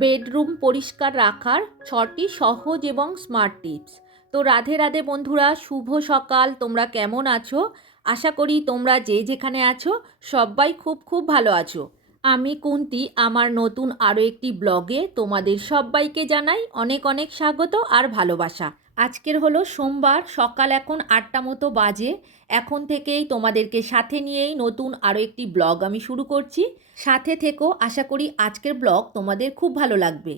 Bedroom পরিষ্কার রাখার ছটি সহজ এবং স্মার্ট টিপস। তো রাধে রাধে বন্ধুরা, শুভ সকাল, তোমরা কেমন আছো? আশা করি তোমরা যে যেখানে আছো, সবাই খুব খুব ভালো আছো। আমি কুন্তি, আমার নতুন আরও একটি ব্লগে তোমাদের সবাইকে জানাই অনেক অনেক স্বাগত আর ভালোবাসা। আজকের হলো সোমবার, সকাল এখন আটটা মতো বাজে। এখন থেকেই তোমাদেরকে সাথে নিয়েই নতুন আরও একটি ব্লগ আমি শুরু করছি। সাথে থেকো, আশা করি আজকের ব্লগ তোমাদের খুব ভালো লাগবে।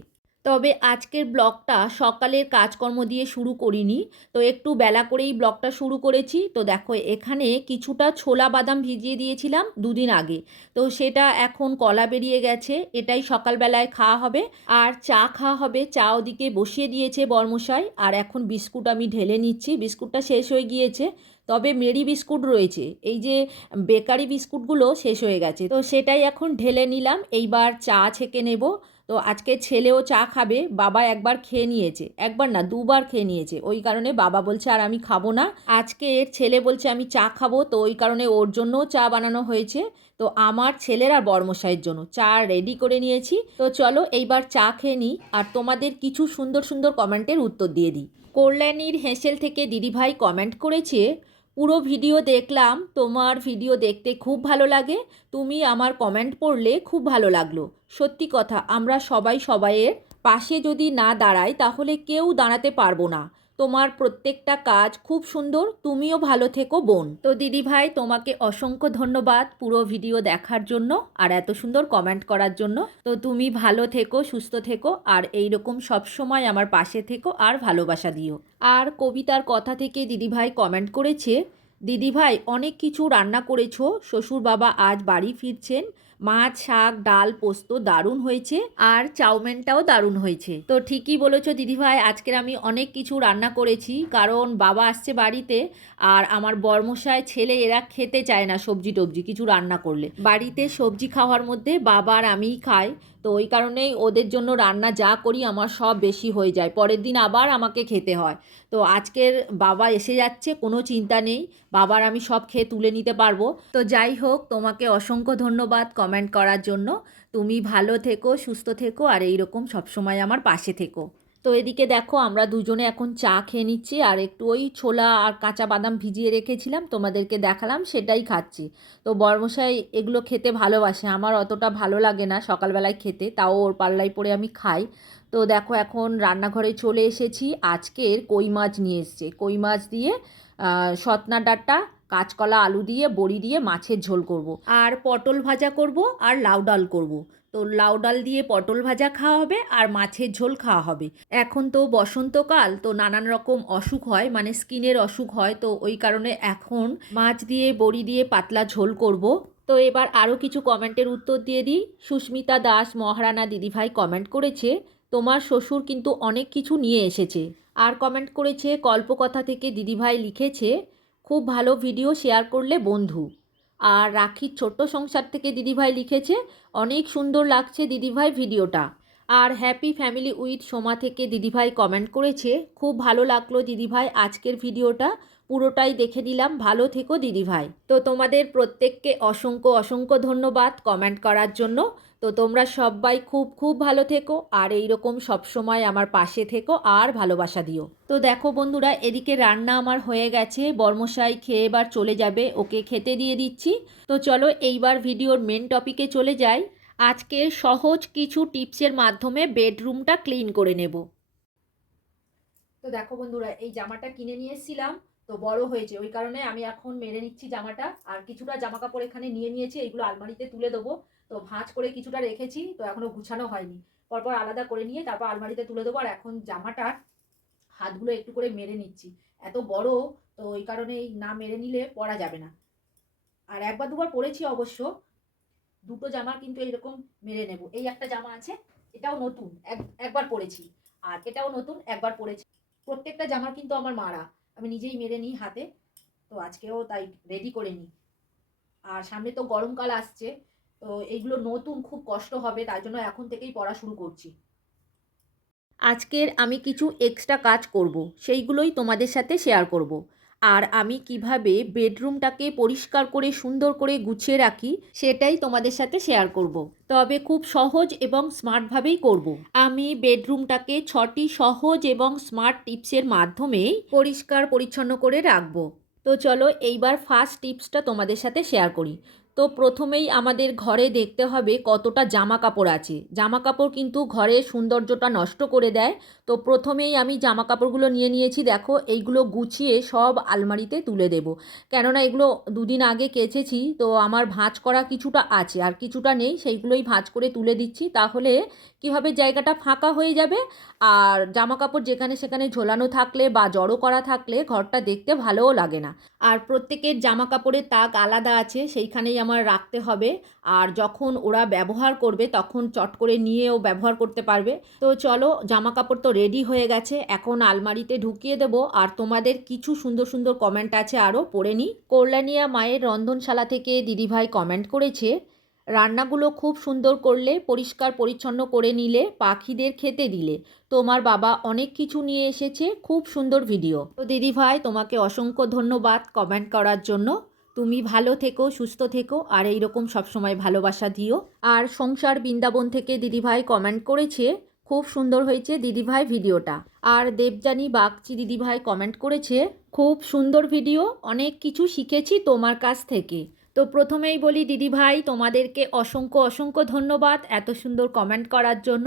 তবে আজকের ব্লগটা সকালের কাজকর্ম দিয়ে শুরু করিনি। তো একটু বেলা করেই ব্লগটা শুরু করেছি। তো দেখো, এখানে কিছুটা ছোলা বাদাম ভিজিয়ে দিয়েছিলাম দুদিন আগে। তো সেটা এখন কলা বেরিয়ে গেছে, এটাই সকালবেলায় খাওয়া হবে। আর চা খাওয়া হবে, চা ওদিকে বসিয়ে দিয়েছে বর্মশাই। আর এখন বিস্কুট আমি ঢেলে নিচ্ছি, বিস্কুটটা শেষ হয়ে গিয়েছে। তবে মেরি বিস্কুট রয়েছে, এই যে বেকারি বিস্কুটগুলো শেষ হয়ে গেছে। তো সেটাই এখন ঢেলে নিলাম, এইবার চা ছেঁকে নেব। তো আজকে ছেলেও চা খাবে, বাবা একবার খেয়ে নিয়েছে, একবার না, দুবার খেয়ে নিয়েছে। ওই কারণে বাবা বলছে, আর আমি খাব না। আজকে এর ছেলে বলছে, আমি চা খাব। তো ওই কারণে ওর জন্যও চা বানানো হয়েছে। তো আমার ছেলের আর বর্মশাইয়ের জন্য চা রেডি করে নিয়েছি। তো চলো এইবার চা খেয়ে নিই। আর তোমাদের কিছু সুন্দর সুন্দর কমেন্টের উত্তর দিয়ে দিই। কল্যাণীর হেঁসেল থেকে দিদিভাই কমেন্ট করেছে পুরো ভিডিও দেখলাম, তোমার ভিডিও দেখতে খুব ভালো লাগে, তুমি আমার কমেন্ট পড়লে খুব ভালো লাগল। সত্যি কথা, আমরা সবাই সবাইয়ের পাশে যদি না দাঁড়াই, তাহলে কেউ দাঁড়াতে পারব না। তোমার প্রত্যেকটা কাজ খুব সুন্দর, তুমিও ভালো থেকো বোন। তো দিদি ভাই, তোমাকে অসংখ্য ধন্যবাদ পুরো ভিডিও দেখার জন্য আর এত সুন্দর কমেন্ট করার জন্য। তো তুমি ভালো থেকো, সুস্থ থেকো আর এই রকম সবসময় আমার পাশে থেকো আর ভালোবাসা দিও। আর কবিতার কথা থেকে দিদিভাই কমেন্ট করেছে দিদিভাই অনেক কিছু রান্না করেছ শ্বশুর বাবা আজ বাড়ি ফিরছেন মাছ, শাক, ডাল, পোস্ত দারুণ হয়েছে আর চাউমিনটাও দারুণ হয়েছে। তো ঠিকই বলেছ দিদিভাই, আজকের আমি অনেক কিছু রান্না করেছি কারণ বাবা আসছে বাড়িতে আর আমার বর্মশায় ছেলে এরা খেতে চায় না সবজি টবজি, কিছু রান্না করলে। বাড়িতে সবজি খাওয়ার মধ্যে বাবা আর আমিই খাই। তো ওই কারণেই ওদের জন্য রান্না যা করি আমার সব বেশি হয়ে যায়। পরের দিন আবার আমাকে খেতে হয়। তো আজকের বাবা এসে যাচ্ছে, কোনো চিন্তা নেই। বাবার আমি সব খেয়ে তুলে নিতে পারব। তো যাই হোক, তোমাকে অসংখ্য ধন্যবাদ কমেন্ট করার জন্য। তুমি ভালো থেকো, সুস্থ থেকো, আর এইরকম সবসময় আমার পাশে থেকো। তো এদিকে দেখো, আমরা দুজনে এখন চা খেয়ে নিচ্ছি, আর একটু ওই ছোলা আর কাঁচা বাদাম ভিজিয়ে রেখেছিলাম, তোমাদেরকে দেখালাম, সেটাই খাচ্ছি তো বর্মশাই এগুলো খেতে ভালোবাসে, আমার অতটা ভালো লাগে না সকালবেলায় খেতে, তাও ওর পাল্লায় পরে আমি খাই তো দেখো, এখন রান্নাঘরে চলে এসেছি, আজকের কই মাছ নিয়ে এসছে কই মাছ দিয়ে সতনা ডাঁটা, কাঁচকলা আলু দিয়ে, বড়ি দিয়ে মাছের ঝোল করব। আর পটল ভাজা করব, আর লাউ ডাল করব। তো লাউ ডাল দিয়ে পটল ভাজা খাওয়া হবে আর মাছের ঝোল খাওয়া হবে। এখন তো বসন্তকাল, তো নানান রকম অসুখ হয় মানে স্কিনের অসুখ হয়, তো ওই কারণে এখন মাছ দিয়ে, বড়ি দিয়ে পাতলা ঝোল করব। তো এবার আরও কিছু কমেন্টের উত্তর দিয়ে দিই। সুস্মিতা দাস, মহারানা দিদিভাই কমেন্ট করেছে, তোমার শ্বশুর কিন্তু অনেক কিছু নিয়ে এসেছে। আর কমেন্ট করেছে, কল্পকথা থেকে দিদিভাই লিখেছে, খুব ভালো ভিডিও শেয়ার করলে বন্ধু। আর রাখির ছোট্ট সংসার থেকে দিদিভাই লিখেছে, অনেক সুন্দর লাগছে দিদিভাই ভিডিওটা। আর হ্যাপি ফ্যামিলি উইথ সোমা থেকে দিদিভাই কমেন্ট করেছে, খুব ভালো লাগল দিদিভাই আজকের ভিডিওটা, পুরোটাই দেখে দিলাম ভালো থেকো দিদিভাই। তো তোমাদের প্রত্যেককে অসংখ্য অসংখ্য ধন্যবাদ কমেন্ট করার জন্য। তো তোমরা সবাই খুব খুব ভালো থেকো আর এই রকম সবসময় আমার পাশে থেকো আর ভালোবাসা দিও। তো দেখো বন্ধুরা, এদিকে রান্না আমার হয়ে গেছে, বর্মশাই খেয়ে এবার চলে যাবে, ওকে খেতে দিয়ে দিচ্ছি। তো চলো এইবার ভিডিওর মেন টপিকে চলে যাই। আজকে সহজ কিছু টিপসের মাধ্যমে বেডরুমটা ক্লিন করে নেব। তো দেখো বন্ধুরা, এই জামাটা কিনে নিয়ে এসেছিলাম, তো বড় হয়েছে, ওই কারণে আমি এখন মেরে নিচ্ছি জামাটা। আর কিছুটা জামা কাপড় এখানে নিয়ে নিয়েছি, এইগুলো আলমারিতে তুলে দেবো। তো ভাঁজ করে কিছুটা রেখেছি, তো এখনও গুছানো হয়নি। পরপর আলাদা করে নিয়ে তারপর আলমারিতে তুলে দেবো। আর এখন জামাটার হাতগুলো একটু করে মেরে নিচ্ছি। এত বড়, তো ওই কারণেই না মেরে নিলে পরা যাবে না। আর একবার দুবার পরেছি অবশ্য। দুটো জামা কিন্তু এইরকম মেরে নেব। এই একটা জামা আছে, এটাও নতুন, এক, একবার পরেছি। আর এটাও নতুন, একবার পরেছি। প্রত্যেকটা জামার কিন্তু আমার মারা। আমি নিজেই মেরে নিই হাতে। তো আজকেও তাই রেডি করে নিই। আর সামনে তো গরমকাল আসছে এইগুলো নতুন, খুব কষ্ট হবে, তাই জন্য এখন থেকেই পড়া শুরু করছি আজকের আমি কিছু এক্সট্রা কাজ করব, সেইগুলোই তোমাদের সাথে শেয়ার করব আর আমি কীভাবে বেডরুমটাকে পরিষ্কার করে, সুন্দর করে গুছিয়ে রাখি, সেটাই তোমাদের সাথে শেয়ার করব। তবে খুব সহজ এবং স্মার্টভাবেই করব। আমি বেডরুমটাকে ছটি সহজ এবং স্মার্ট টিপসের মাধ্যমেই পরিষ্কার, পরিচ্ছন্ন করে রাখব তো চলো এইবার ফার্স্ট টিপসটা তোমাদের সাথে শেয়ার করি তো প্রথমেই আমাদের ঘরে দেখতে হবে কতটা জামা কাপড় আছে। জামা কাপড় কিন্তু ঘরের সৌন্দর্যটা নষ্ট করে দেয়। তো প্রথমেই আমি জামা কাপড়গুলো নিয়ে নিয়েছি। দেখো, এইগুলো গুছিয়ে সব আলমারিতে তুলে দেব। কেননা এগুলো দুদিন আগে কেচেছি, তো আমার ভাঁজ করা কিছুটা আছে আর কিছুটা নেই, সেইগুলোই ভাঁজ করে তুলে দিচ্ছি। তাহলে কী হবে? জায়গাটা ফাঁকা হয়ে যাবে। আর জামা কাপড় যেখানে সেখানে ঝোলানো থাকলে বা জড়ো করা থাকলে ঘরটা দেখতে ভালোও লাগে না। আর প্রত্যেকের জামা কাপড়ের তাক আলাদা আছে, সেইখানেই আমার রাখতে হবে। আর যখন ওরা ব্যবহার করবে, তখন চট করে নিয়েও ব্যবহার করতে পারবে। তো চলো জামা কাপড় তো রেডি হয়ে গেছে। এখন আলমারিতে ঢুকিয়ে দেবো। আর তোমাদের কিছু সুন্দর সুন্দর কমেন্ট আছে আরও পড়ে নিই। কল্যাণিয়া মায়ের রন্ধনশালা থেকে দিদিভাই কমেন্ট করেছে, রান্নাগুলো খুব সুন্দর করলে, পরিষ্কার পরিচ্ছন্ন করে নিলে, পাখিদের খেতে দিলে। তোমার বাবা অনেক কিছু নিয়ে এসেছে, খুব সুন্দর ভিডিও তো দিদিভাই, তোমাকে অসংখ্য ধন্যবাদ কমেন্ট করার জন্য। তুমি ভালো থেকো, সুস্থ থেকো, আর এইরকম সবসময় ভালোবাসা দিও। আর সংসার বৃন্দাবন থেকে দিদিভাই কমেন্ট করেছে, খুব সুন্দর হয়েছে দিদিভাই ভিডিওটা। আর দেবযানী বাগচি দিদিভাই কমেন্ট করেছে, খুব সুন্দর ভিডিও, অনেক কিছু শিখেছি তোমার কাছ থেকে। তো প্রথমেই বলি দিদিভাই, তোমাদেরকে অসংখ্য অসংখ্য ধন্যবাদ এত সুন্দর কমেন্ট করার জন্য।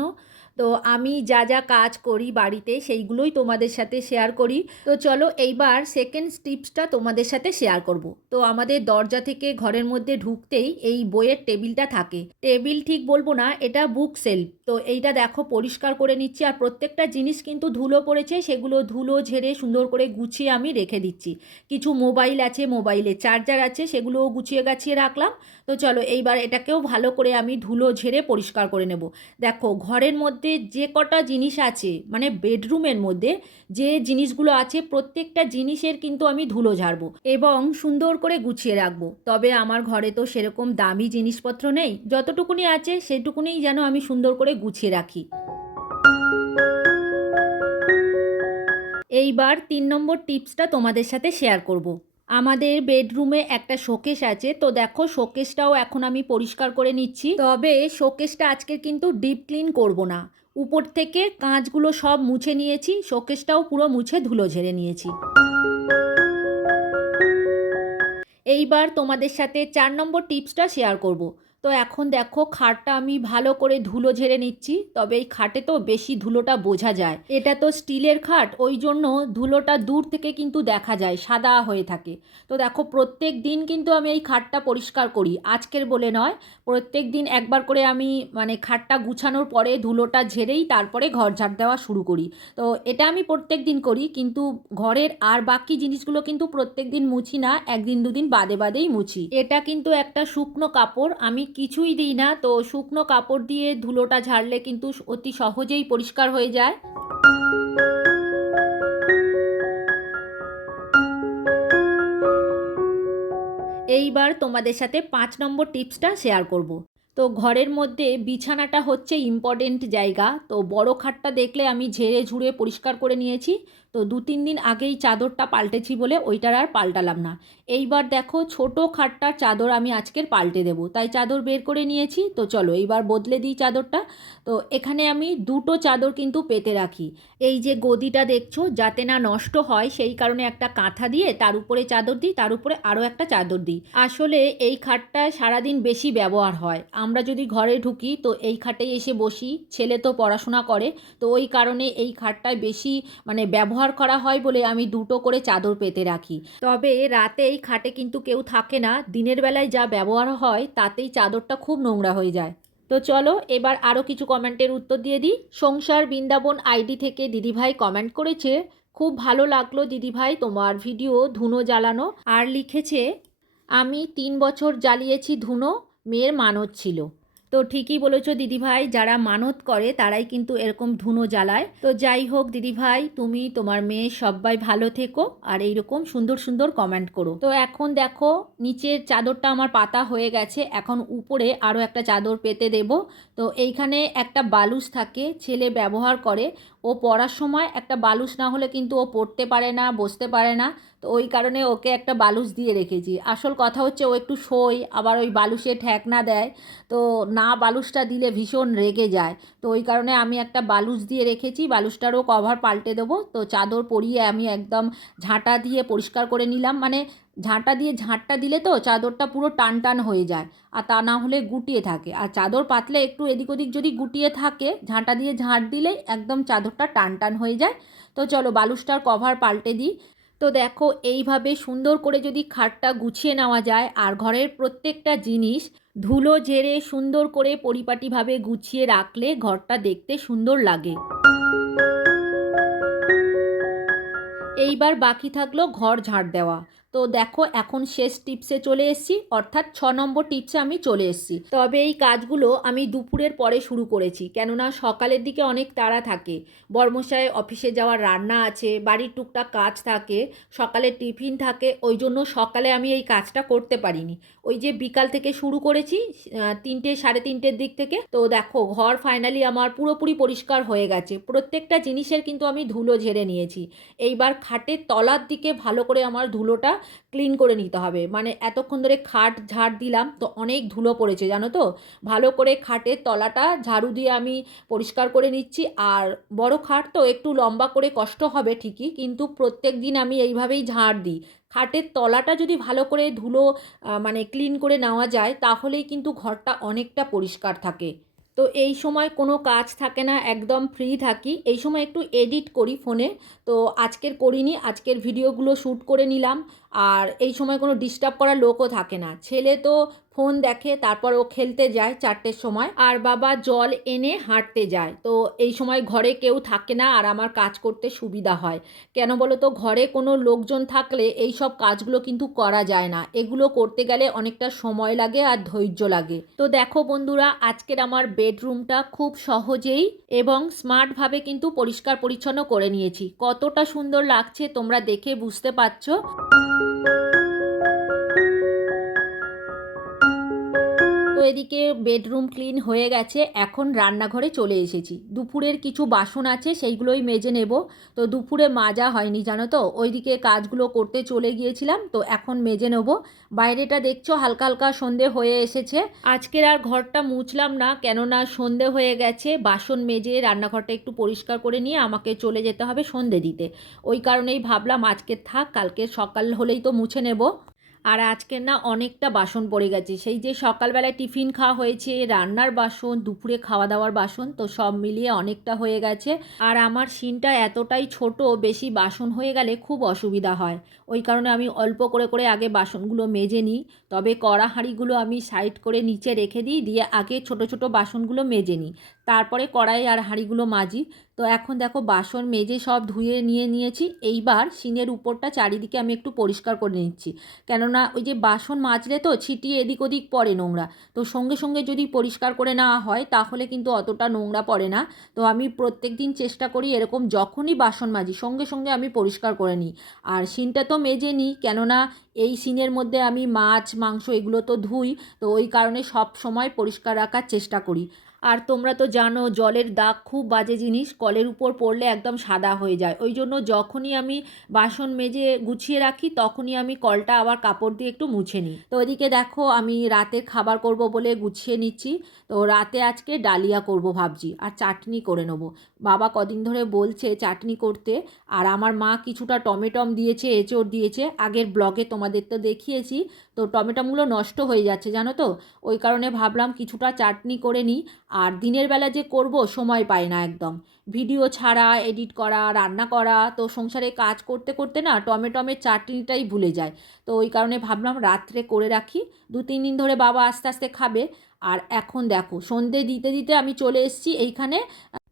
তো আমি যা যা কাজ করি বাড়িতে সেইগুলোই তোমাদের সাথে শেয়ার করি। তো চলো এইবার সেকেন্ড টিপসটা তোমাদের সাথে শেয়ার করব। তো আমাদের দরজা থেকে ঘরের মধ্যে ঢুকতেই এই বইয়ের টেবিলটা থাকে। টেবিল ঠিক বলব না, এটা বুক সেলফ তো এইটা দেখো পরিষ্কার করে নিচ্ছি আর প্রত্যেকটা জিনিস কিন্তু ধুলো পড়েছে, সেগুলো ধুলো ঝেড়ে সুন্দর করে গুছিয়ে আমি রেখে দিচ্ছি। কিছু মোবাইল আছে মোবাইলে চার্জার আছে, সেগুলোও গুছিয়ে গাছিয়ে রাখলাম। তো চলো এইবার এটাকেও ভালো করে আমি ধুলো ঝেড়ে পরিষ্কার করে নেব। দেখো, ঘরের মধ্যে যে কটা জিনিস আছে মানে বেডরুমের মধ্যে যে জিনিসগুলো আছে, প্রত্যেকটা জিনিসের কিন্তু আমি ধুলো ঝাড়বো এবং সুন্দর করে গুছিয়ে রাখব। তবে আমার ঘরে তো সেরকম দামি জিনিসপত্র নেই, যতটুকুনি আছে সেটুকুনি যেন আমি সুন্দর করে গুছিয়ে রাখি। এইবার তিন নম্বর টিপসটা তোমাদের সাথে শেয়ার করব। আমাদের বেডরুমে একটা শোকেশ আছে। তো দেখো শোকেশটাও এখন আমি পরিষ্কার করে নিচ্ছি। তবে শোকেশটা আজকে কিন্তু ডিপ ক্লিন করব না। উপর থেকে কাঁচগুলো সব মুছে নিয়েছি। শোকেশটাও পুরো মুছে ধুলো ঝেড়ে নিয়েছি। এইবার তোমাদের সাথে চার নম্বর টিপসটা শেয়ার করব। তো এখন দেখো খাটটা আমি ভালো করে ধুলো ঝেড়ে নিচ্ছি, তবে এই খাটে তো বেশি ধুলোটা বোঝা যায়। এটা তো স্টিলের খাট, ওই জন্য ধুলোটা দূর থেকে কিন্তু দেখা যায়, সাদা হয়ে থাকে। তো দেখো প্রত্যেক দিন কিন্তু আমি এই খাটটা পরিষ্কার করি, আজকের বলে নয়। প্রত্যেক দিন একবার করে আমি মানে খাটটা গুছানোর পরে ধুলোটা ঝেড়েই তারপরে ঘর ঝাড় দেওয়া শুরু করি। তো এটা আমি প্রত্যেক দিন করি, কিন্তু ঘরের আর বাকি জিনিসগুলো কিন্তু প্রত্যেক দিন মুছি না, একদিন দুদিন বাদে বাদেই মুছি। এটা কিন্তু একটা শুকনো কাপড়, আমি কিছুই দিই না। তো শুকনো কাপড় দিয়ে ধুলোটা ঝাড়লে কিন্তু অতি সহজেই পরিষ্কার হয়ে যায়। এইবার তোমাদের সাথে পাঁচ নম্বর টিপসটা শেয়ার করব। তো ঘরের মধ্যে বিছানাটা হচ্ছে ইম্পর্টেন্ট জায়গা। তো বড় খাটটা দেখলে আমি ঝেড়ে ঝুড়ে পরিষ্কার করে নিয়েছি। তো দু তিন দিন আগেই চাদরটা পাল্টেছি বলে ওইটার আর পাল্টালাম না। এইবার দেখো ছোট খাটটার চাদর আমি আজকের পাল্টে দেবো। তাই চাদর বের করে নিয়েছি। তো চলো এইবার বদলে দিই চাদরটা। তো এখানে আমি দুটো চাদর কিন্তু পেতে রাখি। এই যে গদিটা দেখছ যাতে না নষ্ট হয় সেই কারণে একটা কাঁথা দিয়ে তার উপরে চাদর দিই, তার উপরে আরও একটা চাদর দিই। আসলে এই খাটটা সারাদিন বেশি ব্যবহার হয়। আমরা যদি ঘরে ঢুকি, তো এই খাটেই এসে বসি। ছেলে তো পড়াশোনা করে, তো ওই কারণে এই খাটটায় বেশি মানে ব্যবহার করা হয় বলে আমি দুটো করে চাদর পেতে রাখি। তবে রাতে এই খাটে কিন্তু কেউ থাকে না। দিনের বেলায় যা ব্যবহার হয়, তাতেই চাদরটা খুব নোংরা হয়ে যায়। তো চলো, এবার আরও কিছু কমেন্টের উত্তর দিয়ে দিই। সংসার বৃন্দাবন আইডি থেকে দিদিভাই কমেন্ট করেছে, খুব ভালো লাগল দিদিভাই তোমার ভিডিও ধুনো জ্বালানো। আর লিখেছে, আমি তিন বছর জ্বালিয়েছি ধুনো মেয়ের মানত ছিল। তো ঠিকই বলেছ দিদিভাই, যারা মানত করে তারাই কিন্তু এরকম ধুনো জ্বালায়। তো যাই হোক দিদিভাই, তুমি, তোমার মেয়ে সবাই ভালো থেকো আর এইরকম সুন্দর সুন্দর কমেন্ট করো। তো এখন দেখো, নিচের চাদরটা আমার পাতা হয়ে গেছে, এখন উপরে আরও একটা চাদর পেতে দেব। তো এইখানে একটা বালুস থাকে, ছেলে ব্যবহার করে। ও পড়ার সময় একটা বালুস না হলে কিন্তু ও পড়তে পারে না, বসতে পারে না। তো ওই কারণে ওকে একটা বালুশ দিয়ে রেখেছি। আসল কথা হচ্ছে ও একটু শোয় আবার ওই বালুশে ঠ্যাক না দেয়। তো না বালুশটা দিলে ভীষণ রেগে যায়। তো ওই কারণে আমি একটা বালুশ দিয়ে রেখেছি বালুশটারও কভার পাল্টে দেবো। তো চাদর পরিয়ে আমি একদম ঝাঁটা দিয়ে পরিষ্কার করে নিলাম। মানে ঝাঁটা দিয়ে ঝাঁটটা দিলে তো চাদরটা পুরো টান টান হয়ে যায়, আর তা না হলে গুটিয়ে থাকে। আর চাদর পাতলে একটু এদিক ওদিক যদি গুটিয়ে থাকে, ঝাঁটা দিয়ে ঝাঁট দিলে একদম চাদরটা টান টান হয়ে যায়। তো চলো বালুশটার কভার পাল্টে দিই। তো দেখো, এইভাবে সুন্দর করে যদি খাটটা গুছিয়ে নেওয়া যায়, আর ঘরের প্রত্যেকটা জিনিস ধুলো ঝেড়ে সুন্দর করে পরিপাটিভাবে গুছিয়ে রাখলে ঘরটা দেখতে সুন্দর লাগে। এইবার বাকি থাকল ঘর ঝাড় দেওয়া। তো দেখো এখন শেষ টিপসে চলে এসেছি, অর্থাৎ ছ নম্বর টিপসে আমি চলে এসেছি। তবে এই কাজগুলো আমি দুপুরের পরে শুরু করেছি, কেননা সকালের দিকে অনেক তাড়া থাকে। বর্মশায় অফিসে যাওয়ার রান্না আছে, বাড়ির টুকটাক কাজ থাকে সকালে টিফিন থাকে, ওই জন্য সকালে আমি এই কাজটা করতে পারিনি। ওই যে বিকাল থেকে শুরু করেছি তিনটে, সাড়ে তিনটের দিক থেকে, তো দেখো ঘর ফাইনালি আমার পুরোপুরি পরিষ্কার হয়ে গেছে। প্রত্যেকটা জিনিসের কিন্তু আমি ধুলো ঝেড়ে নিয়েছি। এইবার খাটের তলার দিকে ভালো করে আমার ধুলোটা ক্লিন করে নিতে হবে। মানে এতক্ষণ ধরে খাট ঝাড় দিলাম তো অনেক ধুলো পড়েছে, জানো তো? ভালো করে খাটের তলাটা ঝাড়ু দিয়ে আমি পরিষ্কার করে নিচ্ছি। আর বড় খাট তো একটু লম্বা করে কষ্ট হবে ঠিকই, কিন্তু প্রত্যেক দিন আমি এইভাবেই ঝাড় দিই। খাটের তলাটা যদি ভালো করে ধুলো মানে ক্লিন করে নেওয়া যায়, তাহলেই কিন্তু ঘরটা অনেকটা পরিষ্কার থাকে। তো এই সময় কোনো কাজ থাকে না, একদম ফ্রি থাকি। এই সময় একটু এডিট করি ফোনে তো আজকের করিনি, আজকের ভিডিওগুলো শ্যুট করে নিলাম। আর এই সময় কোনো ডিস্টার্ব করার লোকও থাকে না। ছেলে তো ফোন দেখে, তারপর ও খেলতে যায় চারটের সময়। আর বাবা জল এনে হাঁটতে যায়। তো এই সময় ঘরে কেউ থাকে না আর আমার কাজ করতে সুবিধা হয়। কেন বলো তো ঘরে কোনো লোকজন থাকলে এই সব কাজগুলো কিন্তু করা যায় না। এগুলো করতে গেলে অনেকটা সময় লাগে আর ধৈর্য লাগে। তো দেখো বন্ধুরা, আজকের আমার বেডরুমটা খুব সহজেই এবং স্মার্টভাবে কিন্তু পরিষ্কার পরিচ্ছন্ন করে নিয়েছি। কতটা সুন্দর লাগছে তোমরা দেখে বুঝতে পারছ। Thank you. তো এদিকে বেডরুম ক্লিন হয়ে গেছে। এখন রান্নাঘরে চলে এসেছি। দুপুরের কিছু বাসন আছে, সেইগুলোই মেজে নেব। তো দুপুরে মাজা হয়নি, জানো তো? ওইদিকে কাজগুলো করতে চলে গিয়েছিলাম, তো এখন মেজে নেব। বাইরেটা দেখছ, হালকা হালকা সন্ধে হয়ে এসেছে। আজকের আর ঘরটা মুছলাম না, কেননা সন্ধে হয়ে গেছে। বাসন মেজে রান্নাঘরটা একটু পরিষ্কার করে নিয়ে আমাকে চলে যেতে হবে সন্ধে দিতে। ওই কারণেই ভাবলাম আজকে থাক, কালকে সকাল হলেই তো মুছে নেব। আর আজকে না অনেকটা বাসন পড়ে গেছে। সেই যে সকালবেলায় টিফিন খাওয়া হয়েছে, রান্নার বাসন, দুপুরে খাওয়া দাওয়ার বাসন, তো সব মিলিয়ে অনেকটা হয়ে গেছে। আর আমার সিনটা এতটাই ছোট, বেশি বাসন হয়ে গেলে খুব অসুবিধা হয়। ওই কারণে আমি অল্প করে করে আগে বাসনগুলো মেজে নিই। তবে কড়া হাঁড়িগুলো আমি সাইড করে নিচে রেখে দিই, দিয়ে আগে ছোট ছোট বাসনগুলো মেজে নিই। তারপরে কড়াই আর হাঁড়িগুলো মাজি। তো এখন দেখো বাসন মেজে সব ধুয়ে নিয়ে নিয়েছি। এইবার সিনের উপরটা চারিদিকে আমি একটু পরিষ্কার করে নিচ্ছি। কেননা ওই যে বাসন মাজলে তো ছিটিয়ে এদিক ওদিক পড়ে নোংরা। তো সঙ্গে সঙ্গে যদি পরিষ্কার করে নেওয়া হয়, তাহলে কিন্তু অতটা নোংরা পড়ে না। তো আমি প্রত্যেক দিন চেষ্টা করি এরকম যখনই বাসন মাজি, সঙ্গে সঙ্গে আমি পরিষ্কার করে নিই। আর সিনটা তো মেজে নিই। কেননা এই সিনের মধ্যে আমি মাছ মাংস এগুলো তো ধুই, তো ওই কারণে সব সময় পরিষ্কার রাখার চেষ্টা করি। আর তোমরা তো জানো, জলের দাগ খুব বাজে জিনিস, কলের উপর পড়লে একদম সাদা হয়ে যায়। ওই জন্য যখনই আমি বাসন মেজে গুছিয়ে রাখি, তখনই আমি কলটা আবার কাপড় দিয়ে একটু মুছে নিই। তো ওইদিকে দেখো, আমি রাতে খাবার করব বলে গুছিয়ে নিচ্ছি। তো রাতে আজকে ডালিয়া করব ভাবছি, আর চাটনি করে নেব। বাবা কদিন ধরে বলছে চাটনি করতে, আর আমার মা কিছুটা টমেটম দিয়েছে, এঁচড় দিয়েছে। আগের ব্লগে তোমাদের তো দেখিয়েছি। তো টমেটোগুলো নষ্ট হয়ে যাচ্ছে, জানো তো? ওই কারণে ভাবলাম কিছুটা চাটনি করে নিই। আর দিনের বেলা যে করব, সময় পাই না একদম। ভিডিও ছাড়া, এডিট করা, রান্না করা, তো সংসারে কাজ করতে করতে না টমেটমের চাটনিটাই ভুলে যায়। তো ওই কারণে ভাবলাম রাত্রে করে রাখি। দু, তিন দিন ধরে বাবা আস্তে আস্তে খাবে। আর এখন দেখো, সন্ধে দিতে দিতে আমি চলে এসেছি এইখানে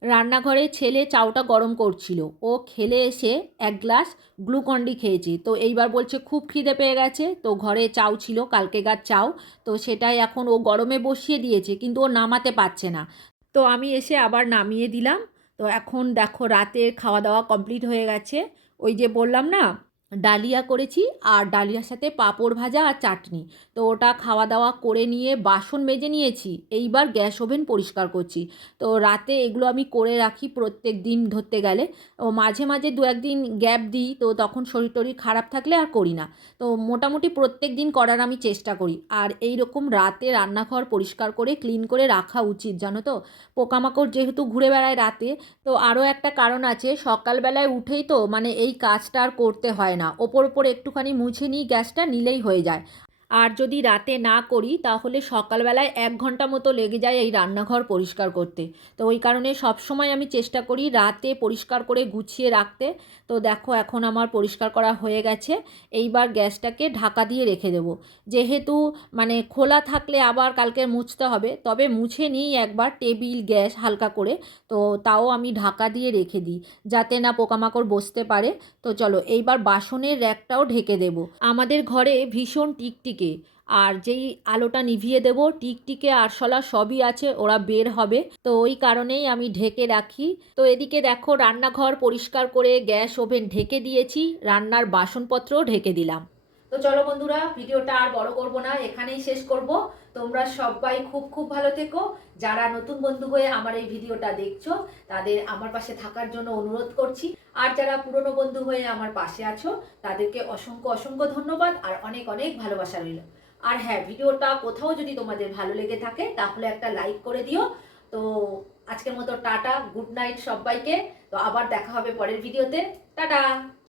রান্নাঘরে ছেলে চাউটা গরম করছিল। ও খেলে এসে এক গ্লাস গ্লুকন্ডি খেয়েছে। তো এইবার বলছে, খুব খিদে পেয়ে গেছে। তো ঘরে চাউ ছিল, কালকে গাছ চাউ। তো সেটাই এখন ও গরমে বসিয়ে দিয়েছে, কিন্তু ও নামাতে পারছে না। তো আমি এসে আবার নামিয়ে দিলাম। তো এখন দেখো, রাতের খাওয়া দাওয়া কমপ্লিট হয়ে গেছে। ওই যে বললাম না ডালিয়া করেছি আর ডালিয়ার সাথে পাঁপড় ভাজা আর চাটনি। তো ওটা খাওয়া দাওয়া করে নিয়ে বাসন মেজে নিয়েছি, এইবার গ্যাস ওভেন পরিষ্কার করছি। তো রাতে এগুলো আমি করে রাখি প্রত্যেক দিন ধরতে গেলে। ও মাঝে মাঝে দু একদিন গ্যাপ দিই, তো তখন শরীর টরীর খারাপ থাকলে আর করি না। তো মোটামুটি প্রত্যেক দিন করার আমি চেষ্টা করি। আর এই রকম রাতে রান্নাঘর পরিষ্কার করে ক্লিন করে রাখা উচিত, জানো তো? পোকামাকড় যেহেতু ঘুরে বেড়ায় রাতে, তো আরও একটা কারণ আছে, সকালবেলায় উঠেই তো মানে এই কাজটা আর করতে হয় না। ওপর ওপর একটুখানি মুছে নিই গ্যাসটা নিলেই হয়ে যায়। আর যদি রাতে না করি, তাহলে সকালবেলায় এক ঘণ্টা মতো লেগে যায় এই রান্নাঘর পরিষ্কার করতে। তো ওই কারণে সবসময় আমি চেষ্টা করি রাতে পরিষ্কার করে গুছিয়ে রাখতে। তো দেখো এখন আমার পরিষ্কার করা হয়ে গেছে। এইবার গ্যাসটাকে ঢাকা দিয়ে রেখে দেবো। যেহেতু মানে খোলা থাকলে আবার কালকে মুছতে হবে, তবে মুছে নিই একবার টেবিল, গ্যাস হালকা করে। তো তাও আমি ঢাকা দিয়ে রেখে দিই, যাতে না পোকামাকড় বসতে পারে। তো চলো এইবার বাসনের র্যাকটাও ঢেকে দেবো। আমাদের ঘরে ভীষণ টিকটিকে আর যেই আলোটা নিভিয়ে দেবো, টিকটিকে আরশোলা সবই আছে, ওরা বের হবে। তো ওই কারণেই আমি ঢেকে রাখি। তো এদিকে দেখো, রান্নাঘর পরিষ্কার করে গ্যাস ওভেন ঢেকে দিয়েছি, রান্নার বাসনপত্রও ঢেকে দিলাম। তো চলো বন্ধুরা, ভিডিওটা আর বড় করব না, এখানেই শেষ করব। তোমরা সবাই খুব খুব ভালো থেকো। যারা নতুন বন্ধু হয়ে আমার এই ভিডিওটা দেখছ, তাদের আমার পাশে থাকার জন্য অনুরোধ করছি। আর যারা পুরনো বন্ধু হয়ে আমার পাশে আছো, তাদেরকে অসংখ্য অসংখ্য ধন্যবাদ আর অনেক অনেক ভালোবাসা রইল। আর হ্যাঁ ভিডিওটা কোথাও যদি তোমাদের ভালো লেগে থাকে, তাহলে একটা লাইক করে দিও। তো আজকের মতো টাটা গুড নাইট সবাইকে। তো আবার দেখা হবে পরের ভিডিওতে টাটা!